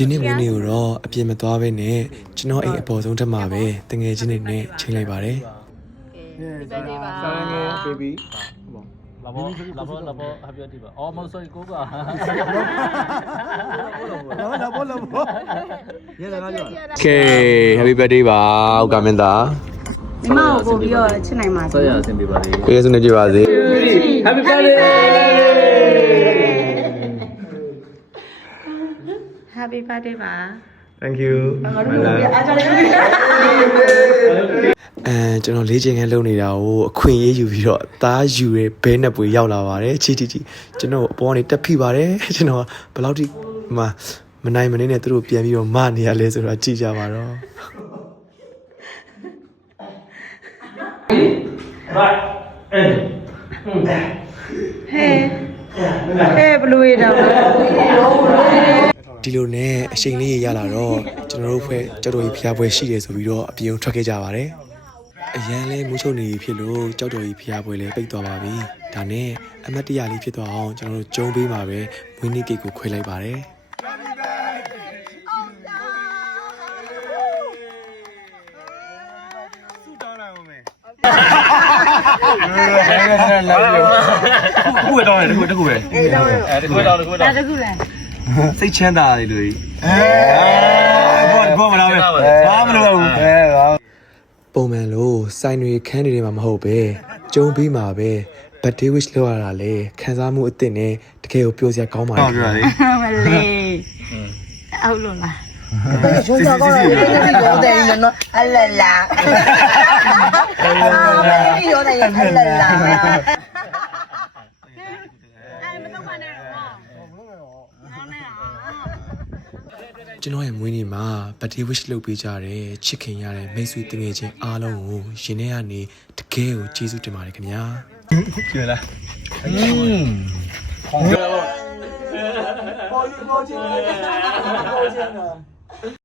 ဒီနေ့မွေးနေ့ကိုတော့အပြင်မသွားဘဲနဲ့ကျွန်တော်အိမ်အပေါ်ဆုံးထပ်မှာပဲတငယ်ချင်းတွေနဲ့ချိန်လိုက်ပါတယ် Happy baby လာဘောအပြတ်ဒီပါအော်မဆိုကိုက လာရဲလာပြော Okay happy birthday ပါဥက္ကမင်းသား ညီမကိုပို့ပြီးတော့ချစ်နိုင်ပါ ဆက် စေ ရအဆင်ပြေပါလေ ပြေးစနေကြပါစေ Happy birthday Happy birthday ပါ Thank you ကျွန်တော်လေးချိန်ခန်းလုံနေတာကိုအခွင့်အရေးယူပြီးတော့သားယူရဲဘဲနှစ်ပွေရောက်လာပါတယ်ချီကျွန်တော်အပေါ်ကနေတက်ဖိပါတယ်ကျွန်တော်ဘယ်လောက်ထိမနိုင်မနေနဲ့သူတို့ပြန်ပြီးတော့မနေရလဲဆိုတော့ကြည့်ကြပါတော့ ဟဲ့ဘလူးရတော့ ဒီလိုနဲ့အချိန်လေးရလာတော့ကျွန်တော်တို့ဖွဲ့ကြောက်တော်ကြီးဖျားပွဲရှိတယ်ဆိုပြီးတော့အပြင်ထွက်ခဲ့ကြပါတယ်အရန်လဲမိုးချုံနေဖြစ်လို့ကြောက်တော်ကြီးဖျားပွဲလည်းပိတ်သွားပါပြီဒါနဲ့အမတ်တရလေးဖြစ်သွားအောင်ကျွန်တော်တို့ကျုံးပေးမှာပဲမွေးနေ့ကိတ်ကိုခွဲလိုက်ပါတယ်ခုပဲတော့တယ်တခုပဲ တခုတော့ တခုလဲ စိတ်ချမ်းသာတယ်လို့ဘောမလာပဲဘာမလုပ်ဘူး ပုံမှန်လို့စိုင်းတွေခန်းတွေမှာမဟုတ်ပဲကျုံးပြီးမှာပဲ birthday wish လုပ်ရတာလေခံစားမှုအစ်စ်နဲ့တကယ်ကိုပျော်စရာကောင်းပါလေ မလေးအောက်လို့လား 熊小高了，有的人呢，啊啦啦，有的人啊啦啦。 ကျွန်တော်ရဲ့မွေးနေ့မှာ birthday wish လုပ်ပေးကြတဲ့ချစ်ခင်ရတဲ့မိတ်ဆွေတငယ်ချင်းအားလုံးကိုရင်ထဲကနေတကယ်ကိုကျေးဇူးတင်ပါတယ်ခင်ဗျာ ကျေလားခေါင်းပြော ပေါ်ယူပေါ်ချင်းပေါ်ချင်း